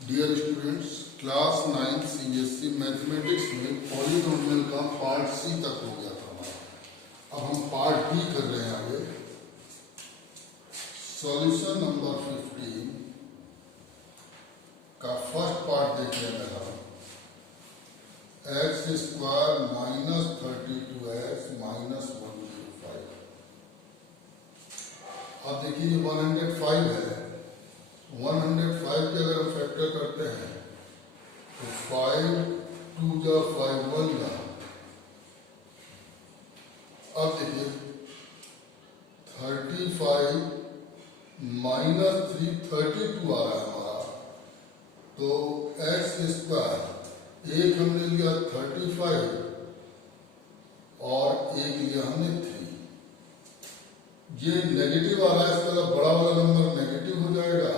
Dear students, class 9 CBSE mathematics में polynomial का part C तक हो गया था हमारा। अब हम पार्ट डी कर रहे हैं आगे। सॉल्यूशन नंबर 15 का फर्स्ट पार्ट देखिए मेरा, x square minus 32x minus 105। अब देखिए 105 है, 105 के अगर हम फैक्टर करते हैं तो 5 2 जा 5 1 जा। अब देखिए 35 माइनस 3 32 आ रहा है हमारा, तो एक्स स्क्वायर एक हमने लिया 35 और एक लिया हमने 3। ये नेगेटिव आ रहा है, इसका बड़ा वाला नंबर नेगेटिव हो जाएगा,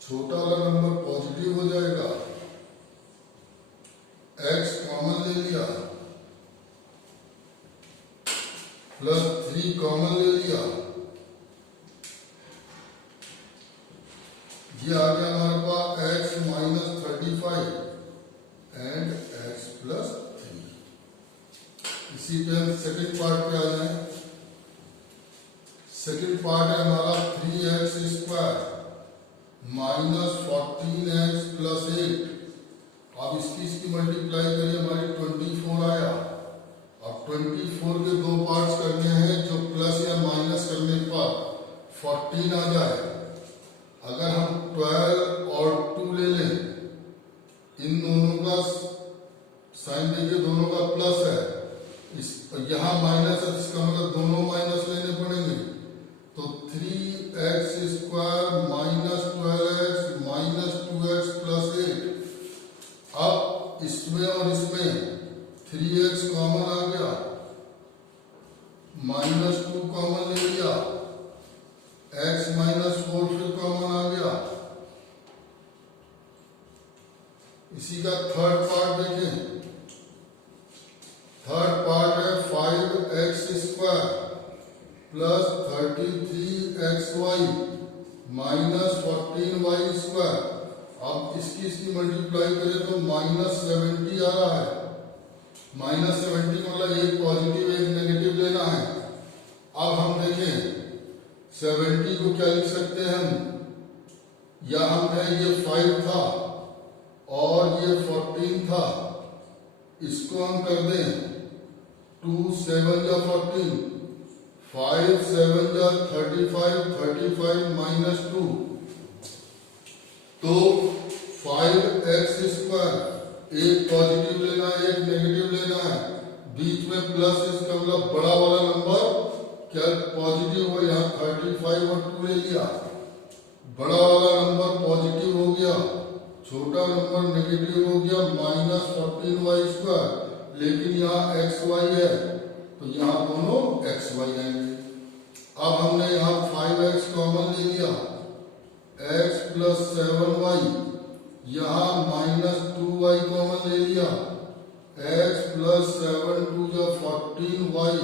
छोटा वाला नंबर पॉजिटिव हो जाएगा। x कॉमन ले लिया, प्लस 3 कॉमन ले लिया, ये आ गया हमारे पास x minus 35 and x plus 3। इसी पे हम सेकेंड पार्ट पे आ जाए। सेकेंड पार्ट है हमारा 3x square minus 14x plus 8। अब इसकी मल्टीप्लाई करिए, हमारी 24 आया। अब 24 के दो पार्ट्स करने हैं, जो प्लस या माइनस करने पर 14 आ जाए। अगर हम 12 और 2 ले लें, इन दोनों का साइन देखिए, दोनों का प्लस है, इस यहाँ माइनस है, इसका मतलब दोनों माइनस लेने पड़ेंगे। तो 3x square minus 12x minus 2x plus 8। अब इसमें और इसमें 3x कॉमन आ गया, माइनस 2 कॉमन ले लिया, x माइनस 4 फिर कॉमन आ गया। इसी का थर्ड पार्ट देखें। थर्ड पार्ट है 5x square plus 33xy minus 14y square. अब इसकी मल्टीप्लाई करें तो माइनस 70 आ रहा है। माइनस 70 मतलब एक पॉजिटिव एक नेगेटिव लेना है। अब हम देखें 70 को क्या लिख सकते हैं हम, या हम कहें ये 5 था और ये 14 था, इसको हम कर दें 2 7 या 14, 5 7 जा 35, 35 माइनस 2, तो 5x स्क्वायर एक पॉजिटिव लेना है एक नेगेटिव लेना है, बीच में प्लस, इसका मतलब बड़ा वाला नंबर क्या पॉजिटिव हो, यहाँ 35 और 2 ले लिया, बड़ा वाला नंबर पॉजिटिव हो गया, छोटा नंबर नेगेटिव हो गया, माइनस 14y स्क्वायर। लेकिन यहाँ xy है तो यहाँ दोनों xy आएंगे। अब हमने यहाँ 5x कॉमन ले लिया, x प्लस 7y, यहाँ माइनस 2y कॉमन ले लिया, x प्लस 7 2 जा 14y,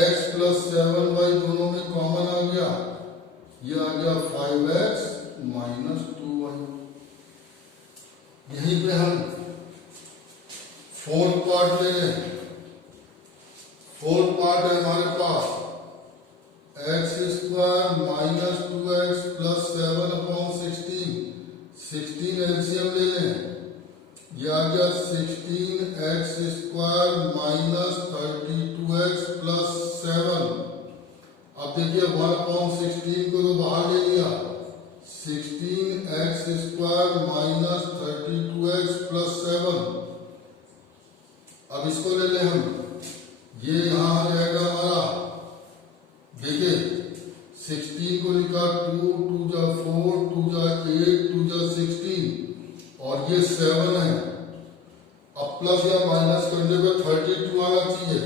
x प्लस 7y दोनों में कॉमन आ गया, ये आ गया 5x माइनस 2y। यहीं पे हम फोर्थ पार्ट ले लें। फोर्थ पार्ट है हमारे पास x square minus 2x plus 7 upon 16। 16 LCM ले लें, यह आ गया 16x square minus 32x plus 7। अब देखिए 1 अपॉन 16 को तो बाहर ले लिया, 16x square minus 32x plus 7। अब इसको ले लें हम, ये यहां आ जाएगा हमारा, देखिए 16 को लिखा 2 2 जा 4 2 जा 8 2 जा 16 और ये 7 है। अब प्लस या माइनस करने पे 32 आना चाहिए।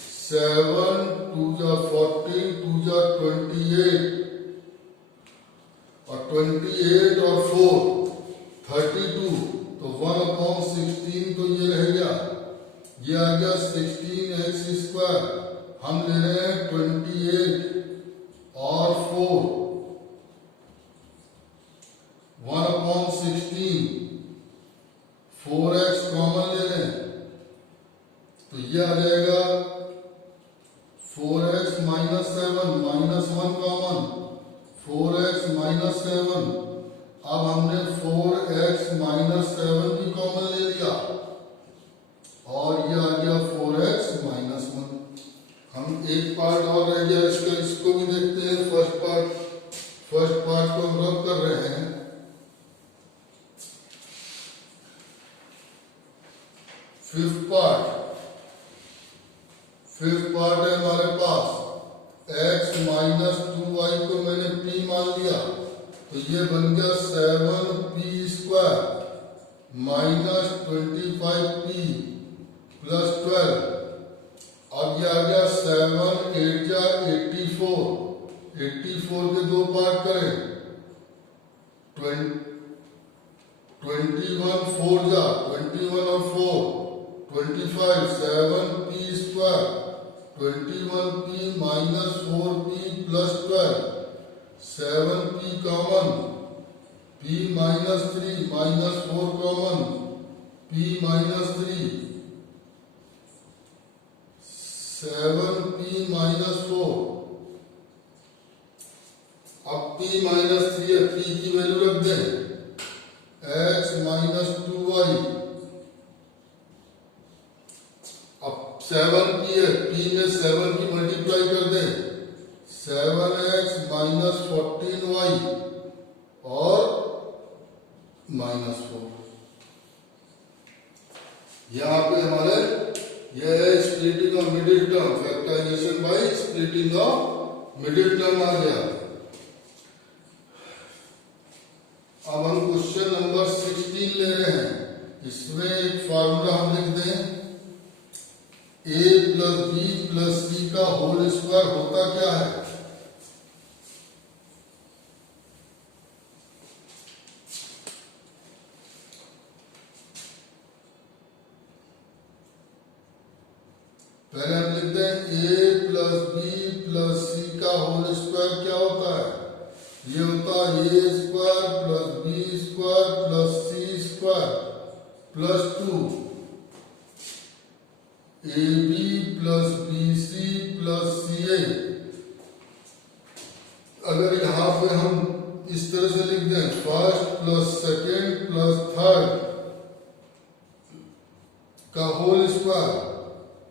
7 2 जा 14 2 जा 28 और 28 और 4 32, तो 1 अपॉन 16 तो ये रह गया, ये आ गया 16x स्क्वायर। हम ले रहे हैं 28 और 4, माइनस 7। अब हमने 4x माइनस 7 भी कॉमन ले लिया और ये आ गया 4x माइनस 1। हम एक पार्ट और रह गया इसका, इसको भी देखते हैं। फर्स्ट पार्ट को हम रब कर रहे हैं। फिफ्थ पार्ट है हमारे पास x माइनस 2y को मैंने p मान लिया, तो ये बन गया 7p square minus 25p plus 12। अब ये आ गया 7 8 जा 84 के दो पार्ट करें, 21 4 जा 21 और 4 25, 7p square 21p minus 4p plus 12, 7p common, p minus 3 minus 4 common, p minus 3, 7p minus 4। अब p माइनस 3 है, p की वैल्यू रख दें, x माइनस 2y। अब 7p है, p में 7 की मल्टीप्लाई कर दें, 7x माइनस 14y और माइनस 4। यहाँ पे हमारे यह है splitting of middle term, factorisation by splitting of middle term आ गया। अब हम क्वेश्चन नंबर 16 ले रहे हैं। इसमें एक फार्मूला हम लिख दें, a प्लस बी प्लस सी का होल स्क्वायर होता क्या है? पहले हम लिख दें a प्लस बी प्लस सी का होल स्क्वायर क्या होता है? ये होता है a square plus B square plus C square plus 2, ab plus bc plus ca। अगर यहाँ पे हम इस तरह से लिख दें, first plus second plus third का होल स्क्वायर,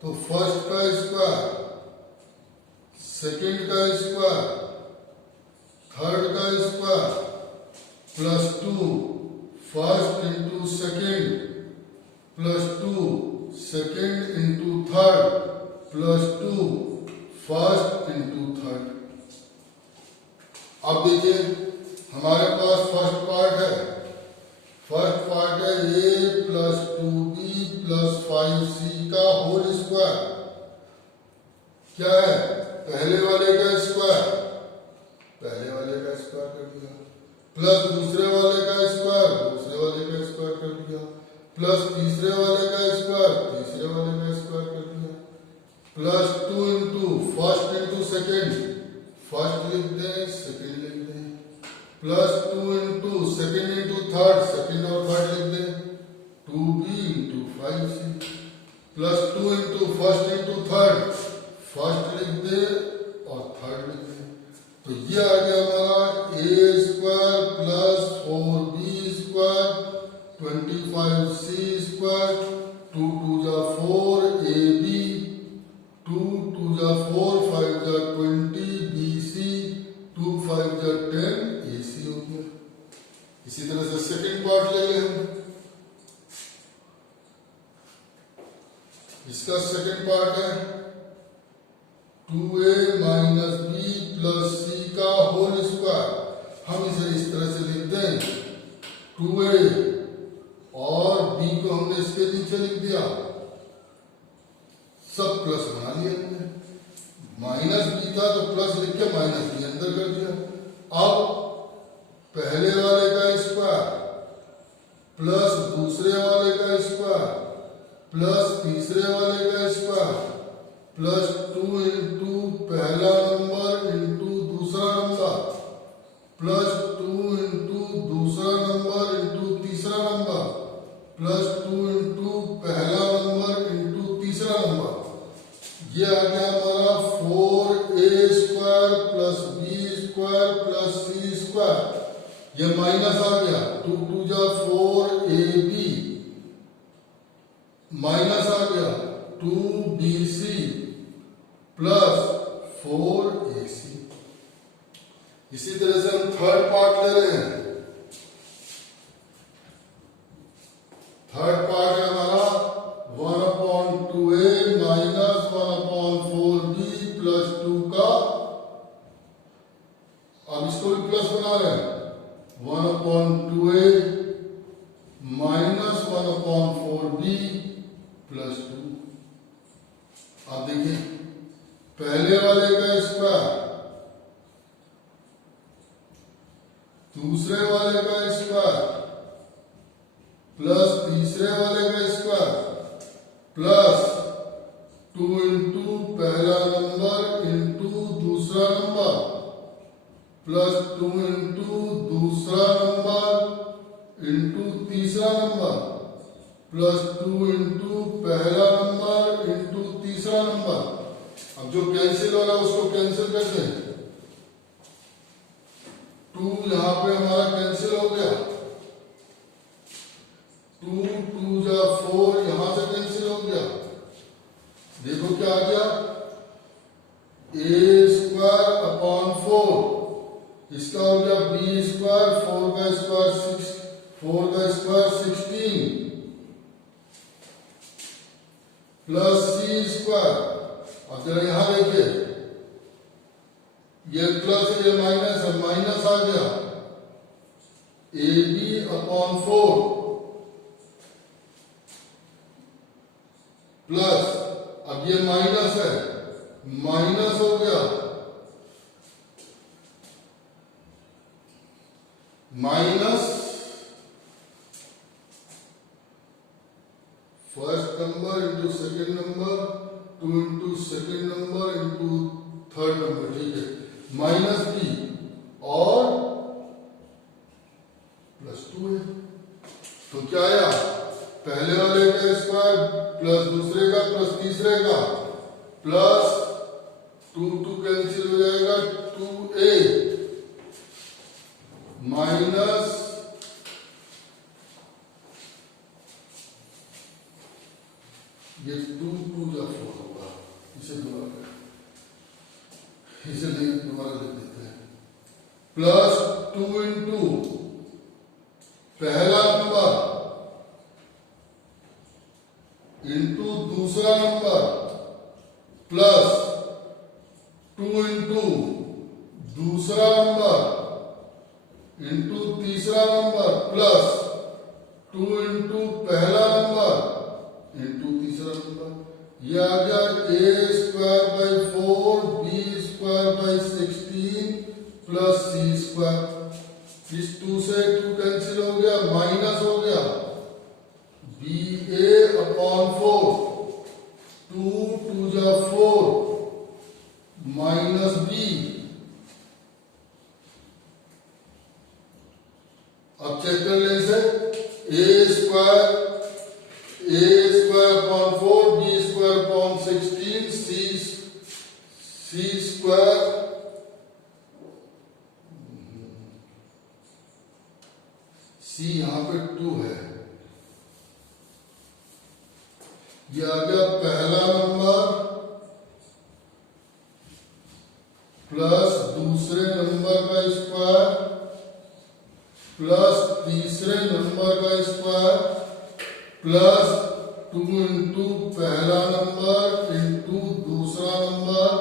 तो फर्स्ट का स्क्वायर, सेकेंड का स्क्वायर, थर्ड का square plus 2, first into second plus 2, second into third plus 2, first into third. अब देखिए हमारे पास फर्स्ट पार्ट है a plus 2b plus 5c का होल स्क्वायर। क्या है? पहले वाले का स्क्वायर कर दिया, प्लस दूसरे वाले का स्क्वायर कर दिया, प्लस तीसरे वाले का स्क्वायर कर दिया, plus 2 into first into second, first लिख दें सेकेंड लिख दें, plus 2 into second into third, second और थर्ड लिख दें, 2b into 5c, plus 2 into first into third, first लिख दे और थर्ड लिख दे। तो ये आ गया हमारा a square plus 4b square 25c square, 2 2 जा 4 ab, 2 2 जा 4 5 जा 20 bc, 2 5 जा 10 ac हो गया। इसी तरह से सेकेंड पार्ट ले लें हम। इसका सेकेंड पार्ट है 2a minus b plus c का होल स्क्वायर। हम इसे इस तरह से लिख दें, 2a और b को हमने इसके नीचे लिख दिया, सब प्लस बना लिया हमने। माइनस b था तो प्लस लिख के माइनस b अंदर कर दिया। अब पहले वाले का स्क्वायर प्लस दूसरे वाले का स्क्वायर प्लस तीसरे वाले का स्क्वायर प्लस 2 इंटू पहला नंबर इंटू दूसरा नंबर प्लस 2 इंटू दूसरा नंबर इंटू तीसरा नंबर प्लस 2 इंटू पहला नंबर इंटू तीसरा नंबर। ये आ गया हमारा 4a square plus b square plus c square ये माइनस आ गया, 2 2 जा 4ab माइनस आ गया 2bc प्लस 4ac। इसी तरह से हम थर्ड पार्ट ले रहे हैं। थर्ड पार्ट है हमारा 1/2a माइनस 1/4b प्लस 2 का, अब इसको भी प्लस बना रहे हैं, 1/2a माइनस 1/4b प्लस 2। अब देखिए पहले वाले का स्क्वायर दूसरे वाले का स्क्वायर प्लस तीसरे वाले का स्क्वायर प्लस 2 इंटू पहला नंबर इंटू दूसरा नंबर प्लस 2 इंटू दूसरा नंबर इंटू तीसरा नंबर प्लस 2 इंटू पहला नंबर इंटू तीसरा नंबर। अब जो कैंसिल हो रहा है उसको कैंसिल करते हैं। 2 यहां पे हमारा कैंसिल हो गया, 2 2 जा 4 यहां से कैंसिल हो गया। देखो क्या आ गया, a स्क्वायर अपॉन 4, इसका हो गया b स्क्वायर, 4 का स्क्वायर 6, 4 का स्क्वायर 16 प्लस c स्क्वायर। अब जरा यहां देखिए, ये प्लस ये माइनस है, माइनस आ गया ab अपॉन 4 प्लस, अब ये माइनस है, माइनस हो गया minus first number into second number 2 into second number into third number, ठीक है, माइनस b और प्लस 2 है। तो क्या आया, पहले वाले का स्क्वायर प्लस दूसरे का प्लस तीसरे का प्लस 2 2 कैंसिल हो जाएगा, 2a माइनस ये 2 2 जा 4 होगा, इसे दोबारा लिख देते हैं, प्लस 2 इंटू पहला नंबर इंटू दूसरा नंबर प्लस 2 इंटू दूसरा नंबर इंटू तीसरा नंबर प्लस 2 इंटू पहला नंबर इंटू तीसरा नंबर। ये आ गया a square by 4 b square by 16 plus c square. इस 2 से 2 कैंसिल हो गया, माइनस हो गया ba अपॉन 4, 2 2 जा 4 माइनस b। अब चेक कर ले इसे, a square upon 4 b square upon 16 c square c यहां पे 2 है। ये आ गया पहला नंबर प्लस दूसरे नंबर का स्क्वायर प्लस तीसरे नंबर का स्क्वायर प्लस 2 इंटू पहला नंबर इंटू दूसरा नंबर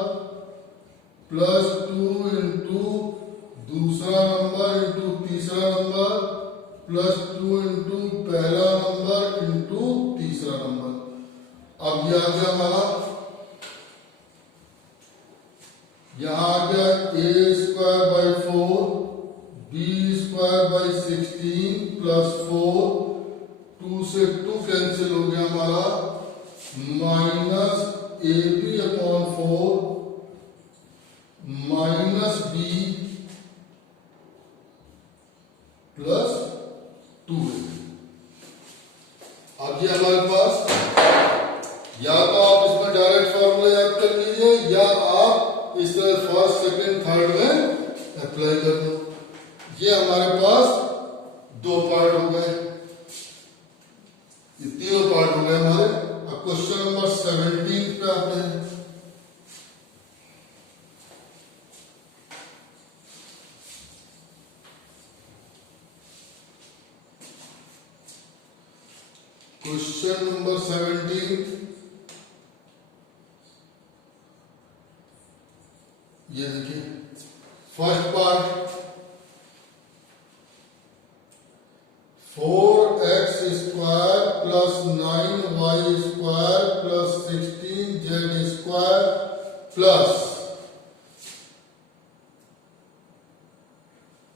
प्लस 2 इंटू दूसरा नंबर इंटू तीसरा नंबर प्लस 2 इंटू पहला नंबर इंटू तीसरा नंबर। अब ये आ गया हमारा, यहां आ गया a square by 4 b square by 16 plus 4, 2 से 2 कैंसिल हो गया हमारा, minus ab upon 4 minus b plus 2। अब ये हमारे पास, या तो आप इसमें डायरेक्ट फॉर्मूला याद कर लीजिए या आप इस तरह फर्स्ट सेकंड थर्ड में अप्लाई कर दो, ये हमारे पास दो पार्ट हो गए, ये तीनों पार्ट हो गए हमारे। अब क्वेश्चन नंबर 17 पे आते हैं। क्वेश्चन नंबर 17, ये देखिए first part 4x square plus 9y square plus 16z square plus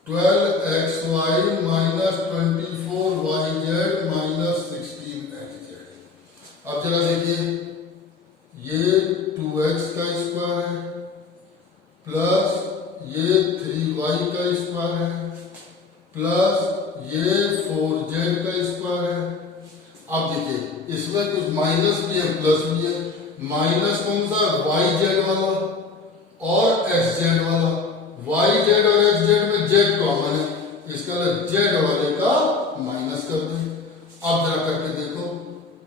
12xy minus 24yz minus 16xz। अब जरा देखिए, ये 2x का स्क्वायर है प्लस ये 3y का स्क्वायर है प्लस ये 4z का स्क्वायर है। अब देखिए इसमें कुछ माइनस भी है प्लस भी है। माइनस कौन सा? yz वाला और xz वाला। yz और xz में z कॉमन है, इसका z वाले का माइनस कर दें। अब जरा करके देखो,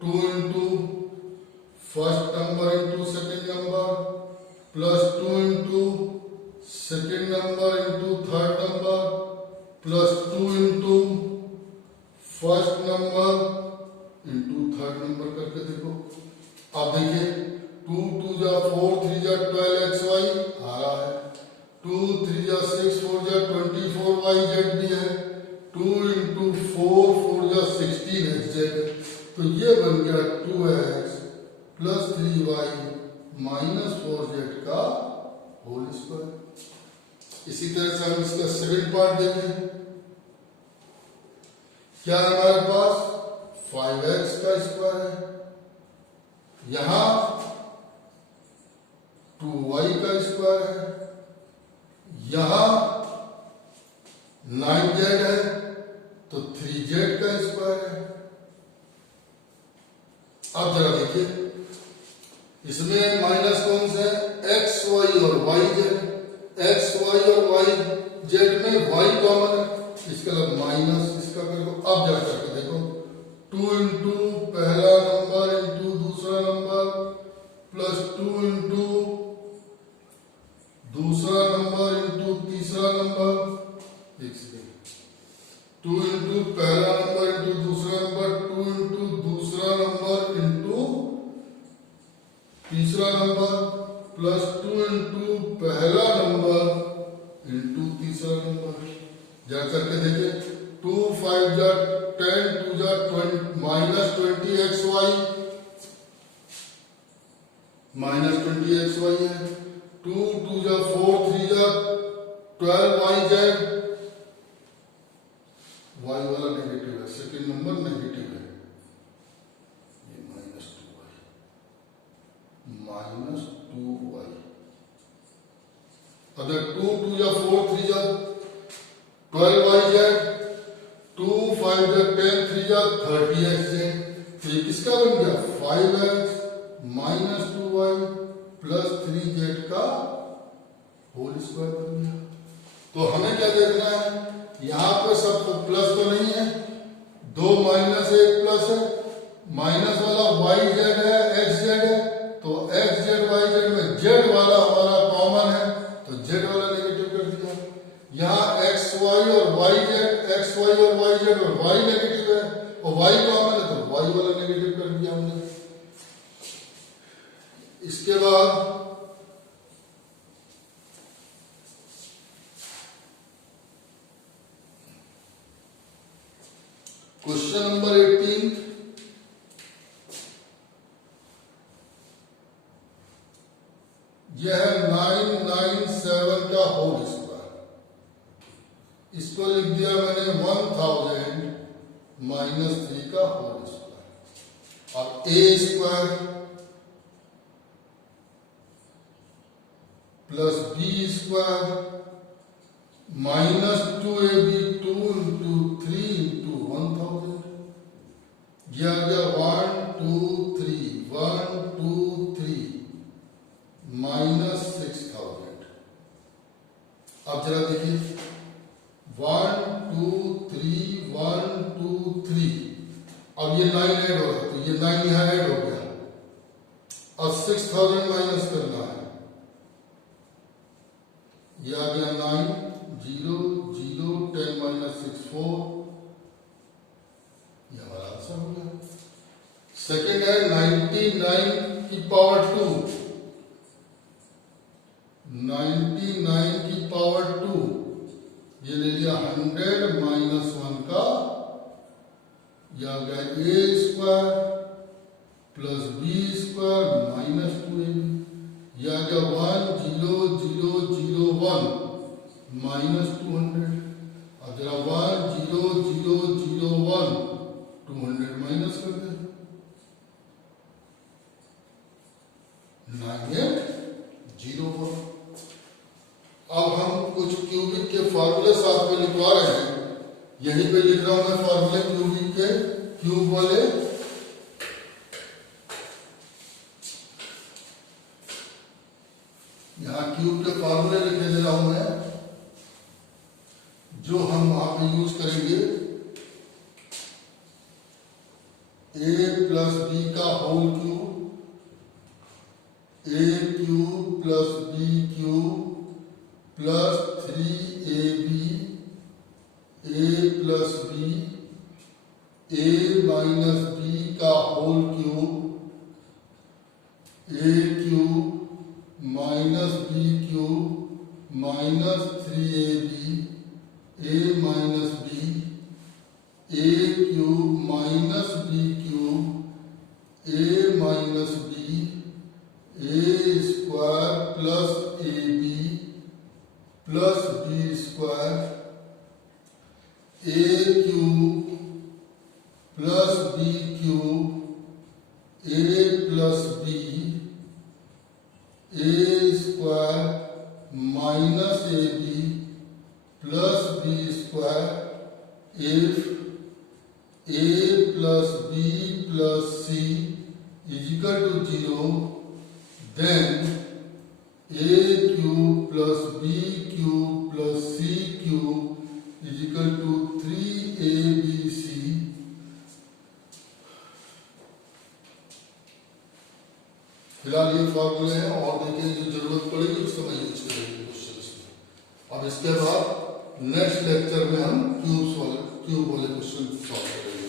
2 into first number into second number plus 2 into second number into third number plus 2 into first number into third number करके देखो। अब देखिए 2 2 जा 4 3 जा 12xy आ रहा है, 2 3 जा 6 4 जा 24yz भी है, 2 इंटू 4 4 जा 16xz। तो ये बन गया 2x plus 3y minus 4z का होल स्क्वायर। इसी तरह से हम इसका सेकंड पार्ट देखें। क्या है हमारे पास? 5x का स्क्वायर है, यहां 2y का स्क्वायर है, यहां 9z है तो 3z का स्क्वायर है। अब जरा देखिए इसमें माइनस कौन से है? x y और y z। x y और y z में y कॉमन है, इसका मतलब माइनस इसका कर दो। अब जरा करके देखो, 2 इंटू पहला नंबर इंटू दूसरा नंबर प्लस 2 इंटू दूसरा नंबर इंटू तीसरा नंबर। 2 इंटू पहला नंबर इंटू दूसरा नंबर, 2 इंटू दूसरा नंबर इंटू तीसरा नंबर प्लस 2 इंटू पहला नंबर इंटू तीसरा नंबर। जरा करके देखिए, 2 5 जा 10 2 जा 20 माइनस 20xy माइनस 20xy है, 2 2 जा 4 3 जा 12yz। y वाला नेगेटिव है, सेकेंड नंबर नेगेटिव है, ये माइनस 2y। अगर 2 2 जा 4 3 जा 12yz, 2 5 जा 10 3 जा 30xz। तो ये किसका बन गया? 5x minus 2y plus 3z का होल स्क्वायर बन गया। तो हमें क्या देखना है? यहां पे सब प्लस तो नहीं है, 2 माइनस 1 प्लस है, माइनस वाला yz है xz है, तो xz yz में z वाला हमारा कॉमन है तो z वाला नेगेटिव कर दिया। यहाँ xy और xy और yz और y नेगेटिव है और y कॉमन है तो y वाला नेगेटिव कर दिया हमने। इसके बाद क्वेश्चन नंबर 18, यह है 997 का होल स्क्वायर। इसको लिख दिया मैंने 1000 माइनस 3 का होल स्क्वायर। और a square plus B square minus 2ab 2 into 3 into 1000। यह आ गया 1 2 3 1 2 3 माइनस 6000। अब जरा देखिए 1 ये 9 ऐड हो रहा है, तो ये 9 यहाँ ऐड हो गया। अब 6000 माइनस करना है, ये आ गया 9, 0, 0, 10 माइनस 6, 4, ये हमारा आंसर हो गया। सेकेंड है 99 की पावर 2, 99 की पावर 2, ये ले लिया 100 माइनस 1 का, यह आ गया a square plus b square minus 2ab, यह आ गया 1, 0, 0, 0, 1 माइनस 200। अब जरा 1, 0, 0, 0, 1 200 माइनस कर दे, 9804। अब हम कुछ क्यूबिक के फॉर्मूले साथ में लिखवा रहे हैं, यहीं पे लिख रहा हूं मैं फॉर्मूले क्यूबिक के, क्यूब वाले। यहां क्यूब के फॉर्मूले लिखने दे रहा हूं मैं, जो हम वहां पे यूज करेंगे। a प्लस बी का whole cube, a cube plus b cube plus 3ab, a plus b, a minus b का whole cube, a cube minus b cube minus 3ab, a minus b, a cube minus b cube, a minus b, a square plus ab plus b square, a cube plus b cube, a plus b, a square minus ab plus b square, if a plus b plus c is equal to 0, then a cube plus b cube plus c cube is equal to 3abc। फिलहाल ये फॉर्मूले हैं, और देखिए जो जरूरत पड़ेगी उस समय यूज करेंगे क्वेश्चंस में। अब इसके बाद नेक्स्ट लेक्चर में हम क्यूब वाले क्वेश्चन सॉल्व करेंगे।